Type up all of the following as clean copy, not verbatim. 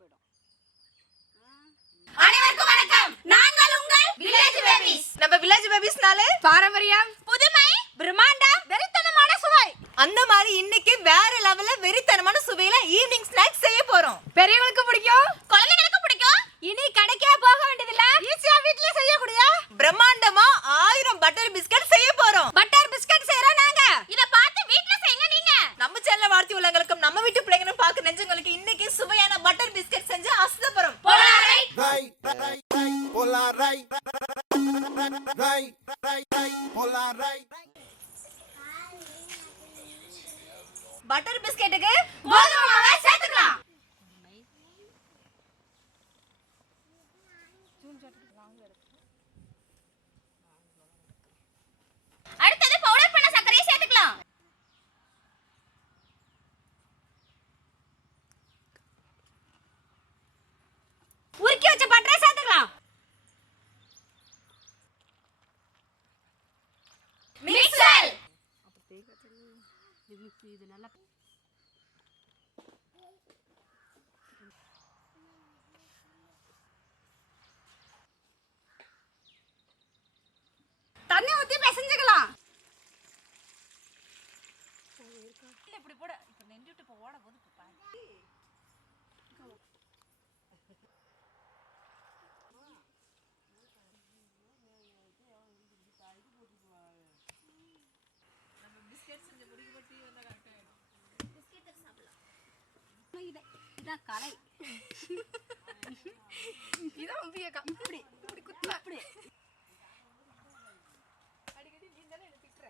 போய்டும். அனைவருக்கும் வணக்கம். நாங்கள் உங்கள் வில்லேஜ் பேபிஸ். நம்ம வில்லேஜ் பேபிஸ்னாலே பாரம்பரியம், புதுமை, பிரம்மாண்டம், வெறித்தனமான சுவை. அந்த மாதிரி இன்னைக்கு வேற லெவல்ல வெறித்தனமான சுவையில ஈவினிங் ஸ்நாக்ஸ் செய்ய போறோம். பெரியவங்களுக்கு பிடிக்கும், குழந்தைகளுக்கு பிடிக்கும். இனி கடைக்கே போக வேண்டியதில்ல, ஈஸியா வீட்லயே செய்யக்கூடிய பிரம்மாண்டமா 1000 பட்டர் பிஸ்கட் செய்ய போறோம். பட்டர் பிஸ்கட் செய்றோம் நாங்க. இத பார்த்து வீட்ல செய்யுங்க நீங்க. நம்ம சேனலை வாழ்த்தி உள்ளவங்களுக்கும் நம்ம வீட்டு பிள்ளைங்களும் பார்க்க நெஞ்சங்களுக்கு இன்னைக்கு சுவையான பட்டர் பிஸ்கட் செஞ்சு அசத்த போறோம். பட்டர் பிஸ்கட்டுக்கு கோதுமை மாவை சேர்த்துக்கலாம். அடுத்து பவுடர் பண்ண சர்க்கரையை சேர்த்துக்கலாம். உருக்கி வச்ச பட்டரை சேர்த்துக்கலாம். மிக்சர். இது நல்லா தண்ணி ஊத்தி பிசைஞ்சுக்கலாம். இப்படி போட இப்ப நெஞ்சு விட்டு ஓட போது இதான் கலை. இதான் அம்பியக்கா. இப்படி இப்படி குத்து அப்படி அடிக்கடி நீ தானே என்ன திட்டுற.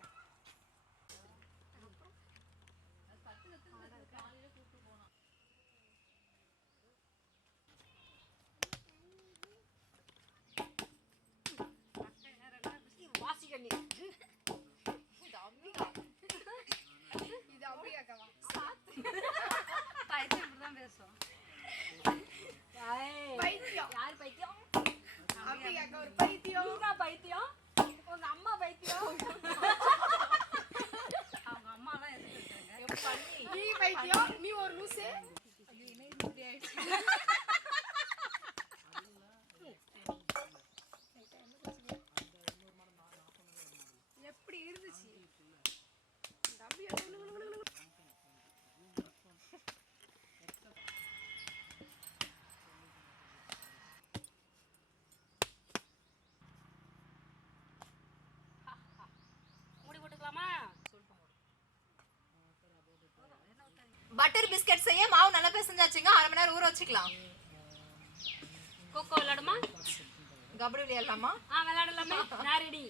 காலையில கூப்பிட்டு போனோம். வாசிக்கண்ணி இது அம்பிகா. இது அம்பியாக்காவா? பைத்தியம் இப்படிதான் பேசும். பைத்தியம். யார் பைத்தியம்? அம்பிகாக்கா ஒரு பைத்தியம். நீங்க பைத்தியம். உங்க அம்மா பைத்தியம். அவங்க அம்மா எல்லாம் எதுக்கு நீ பைத்தியம், நீ ஒரு லூசு. ஐயோ இனி இப்படி ஆயிடுச்சு. எப்படி இருந்துச்சு பட்டர் பிஸ்கட் செய்ய மாவு நல்லா பிசைஞ்சாச்சுங்க. 1/2 மணி நேரம் ஊற வச்சுக்கலாம். கொக்கோ விளையாடுமா? கபடி விளையாடலாமா? விளையாடலாமே. நான் ரெடி.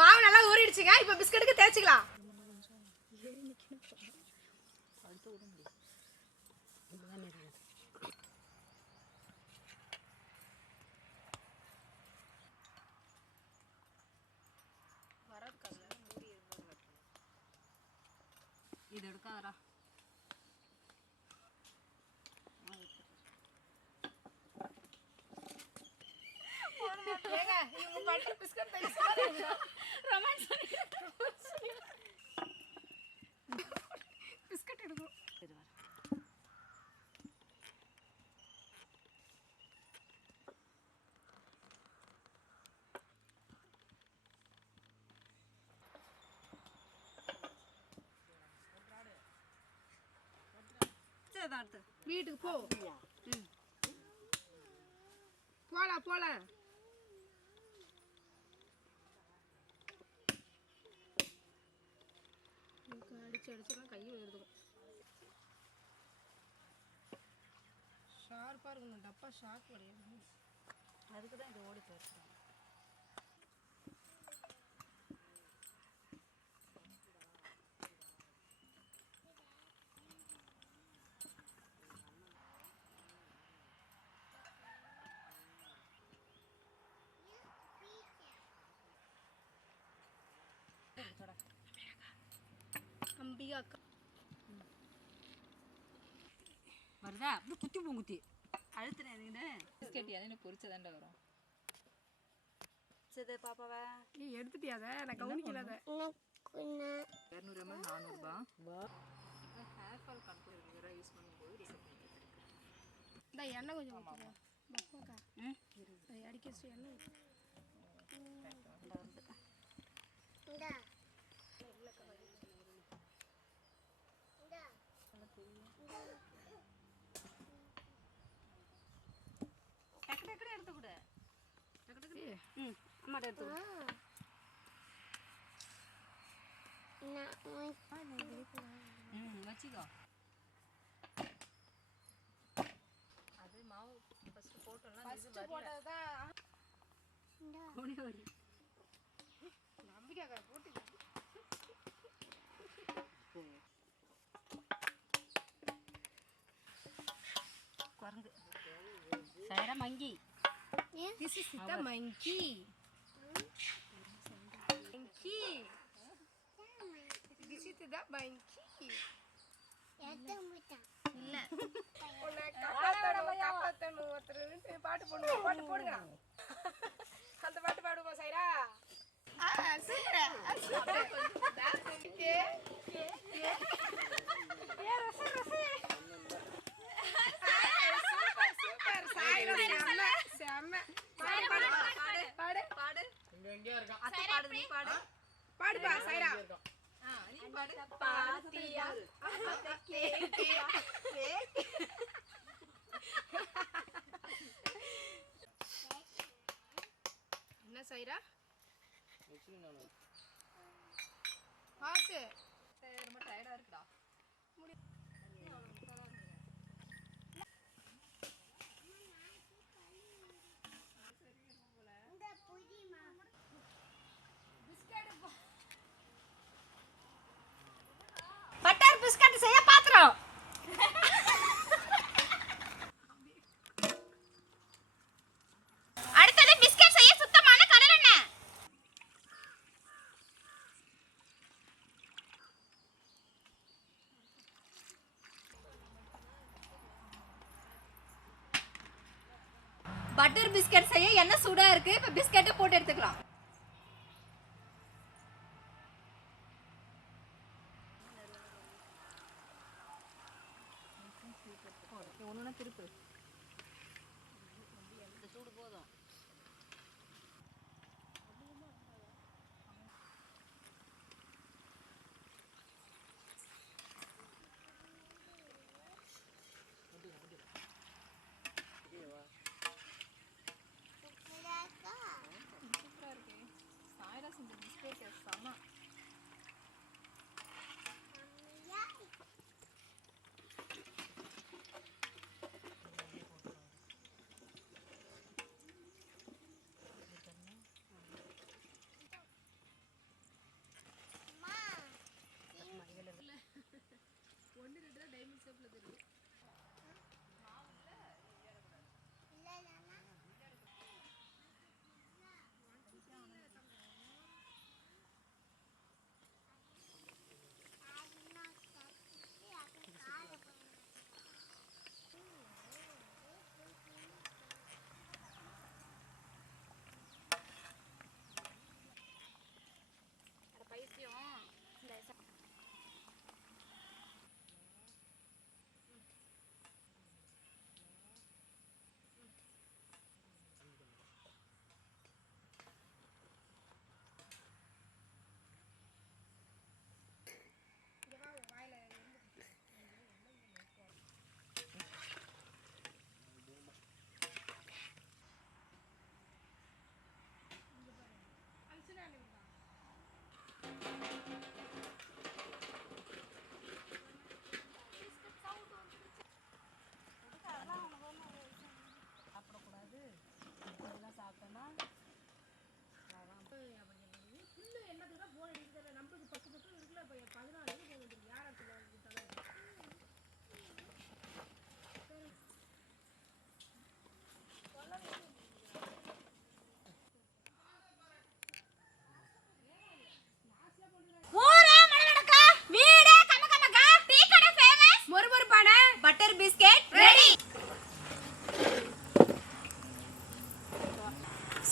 மாவு நல்லா ஊறிடுச்சுங்க. இப்ப பிஸ்கட்டுக்கு தேய்ச்சிக்கலாம். இது எடுக்காதடா. ஏங்க இவங்க பட்டர் பிஸ்கட் தேய்ச்சாங்க. ரொமான்ஸ் பிஸ்கட் எடுக்கும். வீட்டுக்கு போ. போல போல அடிச்சு அடிச்சுலாம் கை எடுத்துக்கும். ஷார்ப்பா இருக்கணும். டப்பா ஷார்ப் கிடையாது. அதுக்கு தான் இது ஓடி போயிருக்கு. வருதா? அப்படி குத்தி போங்குத்தி அழுத்துறேன் நீனு பிஸ்கட் என்ன பொரிச்சதாண்டா வரும் சரி பாப்பாவா நீ எடுத்துட்டியாத நான் கவனிக்கல அத 200 ml 400 ரூபாய் ஹேர் ஃபால் கண்ட்ரோல் ரெகுலராக யூஸ் பண்ணும்போது ரிசல்ட் இருக்கு இந்த எண்ணெய் கொஞ்சம் ஊத்துங்க பக்கா அது அடிக்க வச்சு எண்ணெய் ஊத்து டக்கு டக்குனு எடுத்து கொடு அம்மாட்ட எடுத்து கொடு வச்சுக்கோ அது மாவு ஃபர்ஸ்ட் போட்டோம்னா இது வரல போட்டதான் ஓடி ஓடி நம்பிக்கை போட்டு குரங்கு சைரா மங்கி This is the monkey. Monkey. This is the monkey. இல்ல உன்னை காப்பாத்தணும் ஒருத்தர் பாட்டு போடுங்க அந்த பாட்டு பாடுமா சைரா பாடுப்பா சைரா பாத்தியா என்ன சைரா பாத்து ரொம்ப டயர்டா இருக்குடா பட்டர் பிஸ்கட் செய்ய பாத்திரம் அடுத்தது பிஸ்கட் செய்ய சுத்தமான கடலெண்ணெய் பட்டர் பிஸ்கட் செய்ய எண்ணெய் சூடா இருக்கு இப்ப பிஸ்கட்டை போட்டு எடுத்துக்கலாம் ஒண்ணுனா திருப்பு சூடு போதும் சூப்பரா இருக்கு சாயரா செஞ்ச பிஸ்கட் செம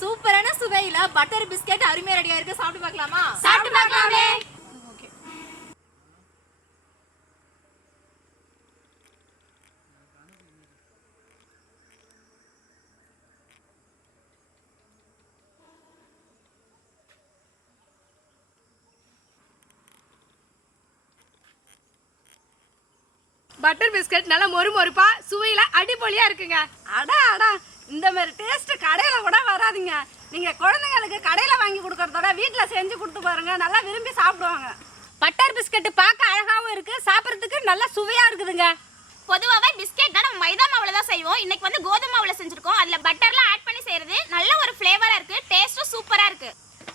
சூப்பரான சுவையில பட்டர் பிஸ்கட் அருமையா ரெடியா இருக்கு. சாப்பிட்டு பார்க்கலாமா? சாப்பிட்டு பார்க்கலாமே. ஓகே. பட்டர் பிஸ்கட் நல்லா மொறுமொறுப்பா சுவையில அடிபொலியா இருக்குங்க. அடா அடா, இந்த மாதிரி டேஸ்ட் கடையில கூட வராதுங்க. நீங்க குழந்தைங்களுக்கு கடையில வாங்கி கொடுக்கறதோட வீட்டுல செஞ்சு கொடுத்து பாருங்க, நல்லா விரும்பி சாப்பிடுவாங்க. பட்டர் பிஸ்கட் பார்க்க அழகாவும் இருக்கு, சாப்பிட்றதுக்கு நல்லா சுவையா இருக்குதுங்க. பொதுவாகவே பிஸ்கெட் தான் நம்ம மைதா மாவுல தான் செய்வோம். இன்னைக்கு வந்து கோதுமை மாவுல செஞ்சிருக்கோம். அதுல பட்டர்லாம் ஆட் பண்ணி செய்யறது நல்ல ஒரு ஃப்ளேவரா இருக்கு, டேஸ்டும் சூப்பரா இருக்கு.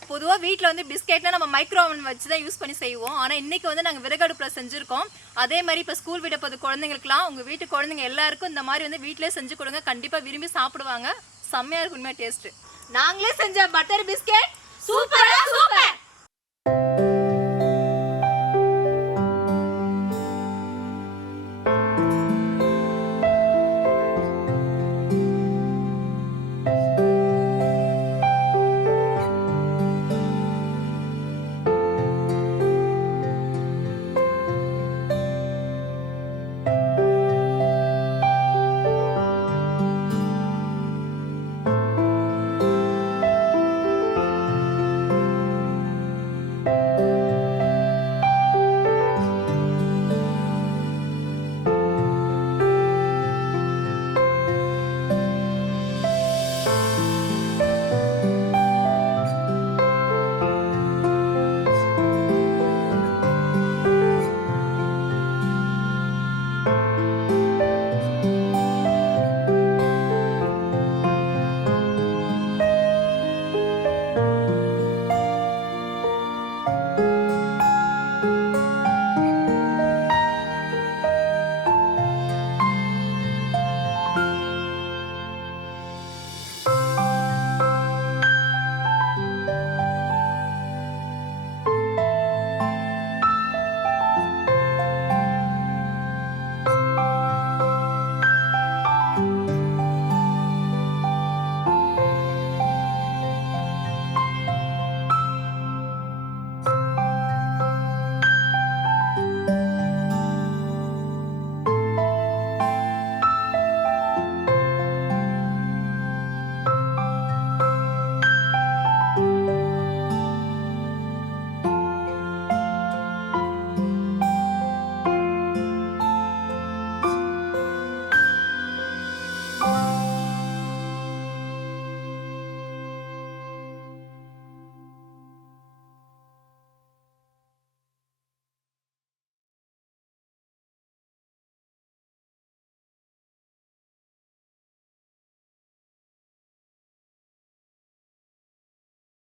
பொதுவா வீட்ல வந்து பிஸ்கெட்ல நம்ம மைக்ரோ ஓவன் வச்சு தான் யூஸ் பண்ணி செய்வோம். ஆனா இன்னைக்கு வந்து நாங்க விறகடுப்புல செஞ்சிருக்கோம். அதே மாதிரி இப்ப ஸ்கூல் விட போது குழந்தைங்களுக்குலாம் உங்க வீட்டு குழந்தைங்க எல்லாருக்கும் இந்த மாதிரி வந்து வீட்லயே செஞ்சு கொடுங்க, கண்டிப்பா விரும்பி சாப்பிடுவாங்க. செம்மையா இருக்கும் உண்மையா டேஸ்ட். நாங்களே செஞ்ச பட்டர் பிஸ்கெட் சூப்பரா